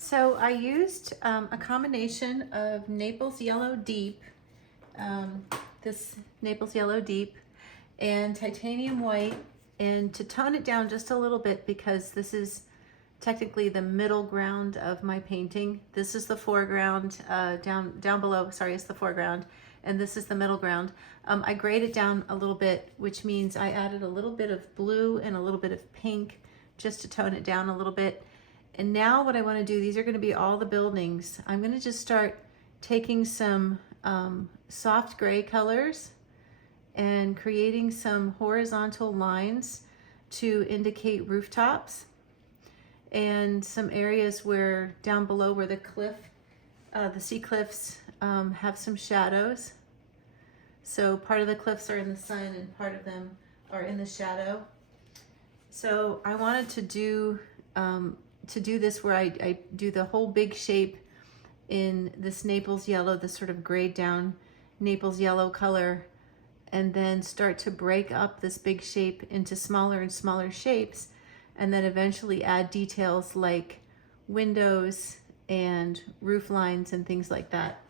So I used a combination of Naples Yellow Deep, this Naples Yellow Deep, and titanium white, and to tone it down just a little bit because this is technically the middle ground of my painting. This is the foreground, down below, sorry, it's the foreground, and this is the middle ground. I grayed it down a little bit, which means I added a little bit of blue and a little bit of pink just to tone it down a little bit. And now what I want to do, these are going to be all the buildings. I'm going to just start taking some soft gray colors and creating some horizontal lines to indicate rooftops and some areas where down below where the sea cliffs have some shadows. So part of the cliffs are in the sun and part of them are in the shadow. So I wanted to do this where I do the whole big shape in this Naples yellow, this sort of grayed down Naples yellow color, and then start to break up this big shape into smaller and smaller shapes, and then eventually add details like windows and roof lines and things like that.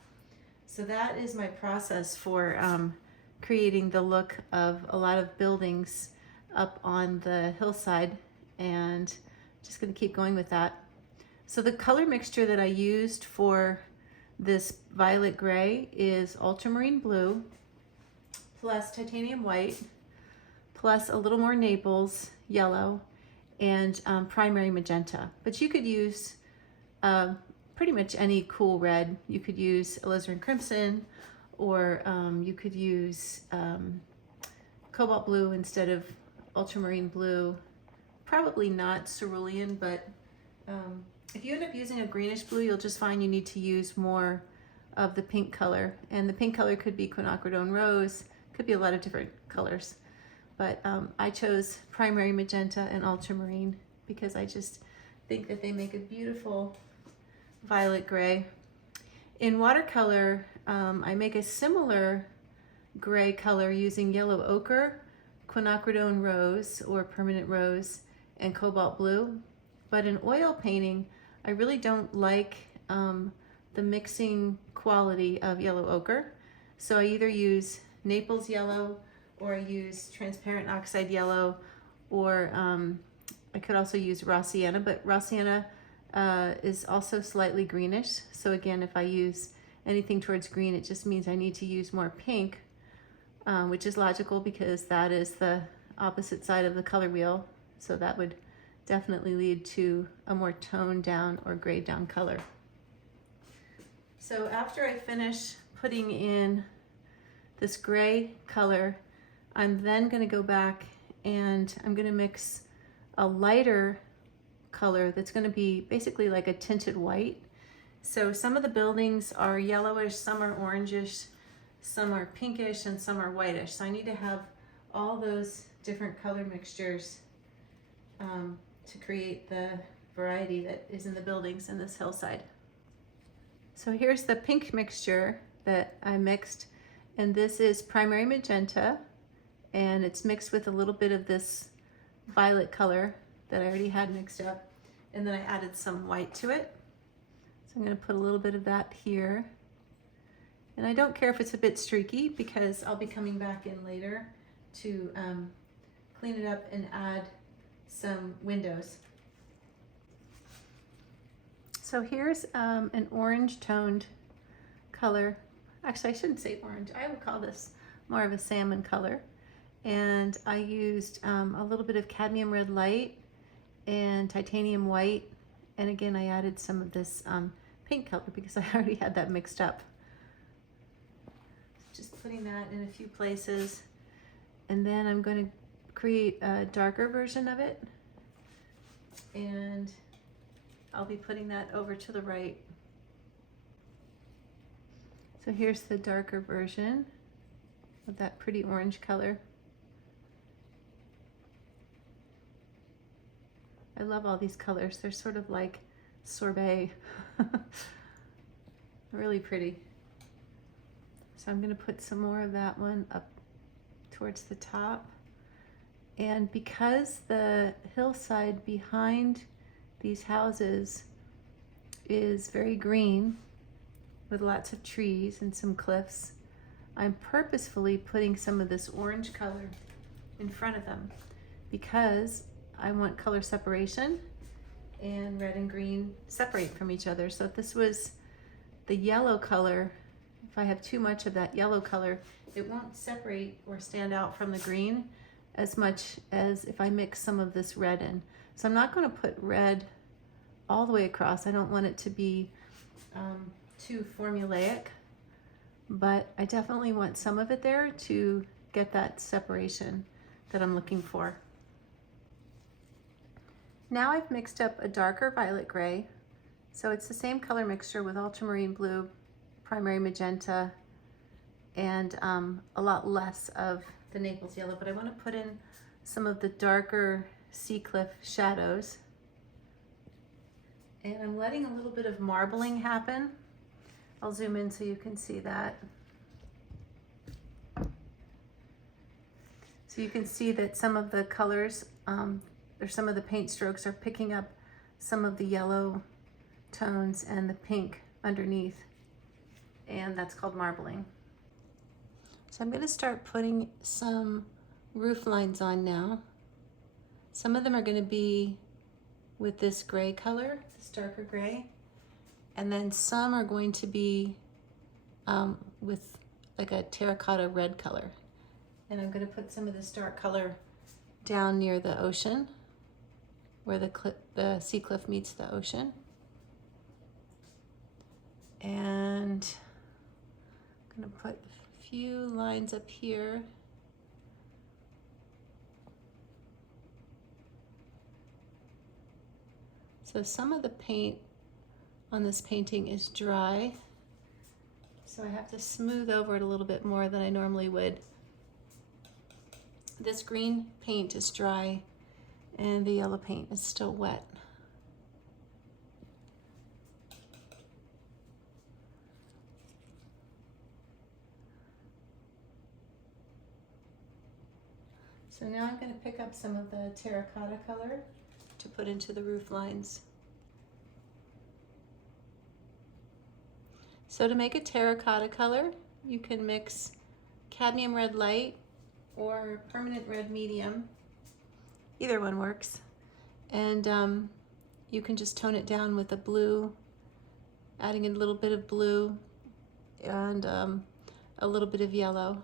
So that is my process for creating the look of a lot of buildings up on the hillside, and just going to keep going with that. So the color mixture that I used for this violet gray is ultramarine blue plus titanium white plus a little more Naples yellow and primary magenta. But you could use pretty much any cool red. You could use alizarin crimson, or you could use cobalt blue instead of ultramarine blue. Probably not cerulean, but if you end up using a greenish blue, you'll just find you need to use more of the pink color. And the pink color could be quinacridone rose, could be a lot of different colors. But I chose primary magenta and ultramarine because I just think that they make a beautiful violet gray. In watercolor, I make a similar gray color using yellow ochre, quinacridone rose or permanent rose, and cobalt blue. But in oil painting, I really don't like the mixing quality of yellow ochre. So I either use Naples yellow, or I use transparent oxide yellow, or I could also use raw sienna, but raw sienna is also slightly greenish. So again, if I use anything towards green, it just means I need to use more pink, which is logical because that is the opposite side of the color wheel. So that would definitely lead to a more toned down or grayed down color. So after I finish putting in this gray color, I'm then going to go back and I'm going to mix a lighter color that's going to be basically like a tinted white. So some of the buildings are yellowish, some are orangish, some are pinkish, and some are whitish. So I need to have all those different color mixtures to create the variety that is in the buildings in this hillside. So here's the pink mixture that I mixed, and this is primary magenta, and it's mixed with a little bit of this violet color that I already had mixed up, and then I added some white to it. So I'm going to put a little bit of that here, and I don't care if it's a bit streaky because I'll be coming back in later to clean it up and add some windows. So here's an orange toned color. Actually, I shouldn't say orange. I would call this more of a salmon color. And I used a little bit of cadmium red light and titanium white. And again, I added some of this pink color because I already had that mixed up. Just putting that in a few places. And then I'm going to create a darker version of it. And I'll be putting that over to the right. So here's the darker version of that pretty orange color. I love all these colors. They're sort of like sorbet. Really pretty. So I'm going to put some more of that one up towards the top. And because the hillside behind these houses is very green with lots of trees and some cliffs, I'm purposefully putting some of this orange color in front of them because I want color separation, and red and green separate from each other. So if this was the yellow color, if I have too much of that yellow color, it won't separate or stand out from the green as much as if I mix some of this red in. So I'm not going to put red all the way across. I don't want it to be too formulaic, but I definitely want some of it there to get that separation that I'm looking for. Now I've mixed up a darker violet gray. So it's the same color mixture with ultramarine blue, primary magenta, and a lot less of the Naples yellow, but I want to put in some of the darker sea cliff shadows. And I'm letting a little bit of marbling happen. I'll zoom in so you can see that. So you can see that some of the colors, or some of the paint strokes are picking up some of the yellow tones and the pink underneath, and that's called marbling. So I'm going to start putting some roof lines on now. Some of them are going to be with this gray color, this darker gray, and then some are going to be with like a terracotta red color. And I'm going to put some of this dark color down near the ocean, where the sea cliff meets the ocean. And I'm going to put a few lines up here. So some of the paint on this painting is dry, so I have to smooth over it a little bit more than I normally would. This green paint is dry and the yellow paint is still wet. So now I'm going to pick up some of the terracotta color to put into the roof lines. So to make a terracotta color, you can mix cadmium red light or permanent red medium. Either one works. And you can just tone it down with a blue, adding a little bit of blue and a little bit of yellow.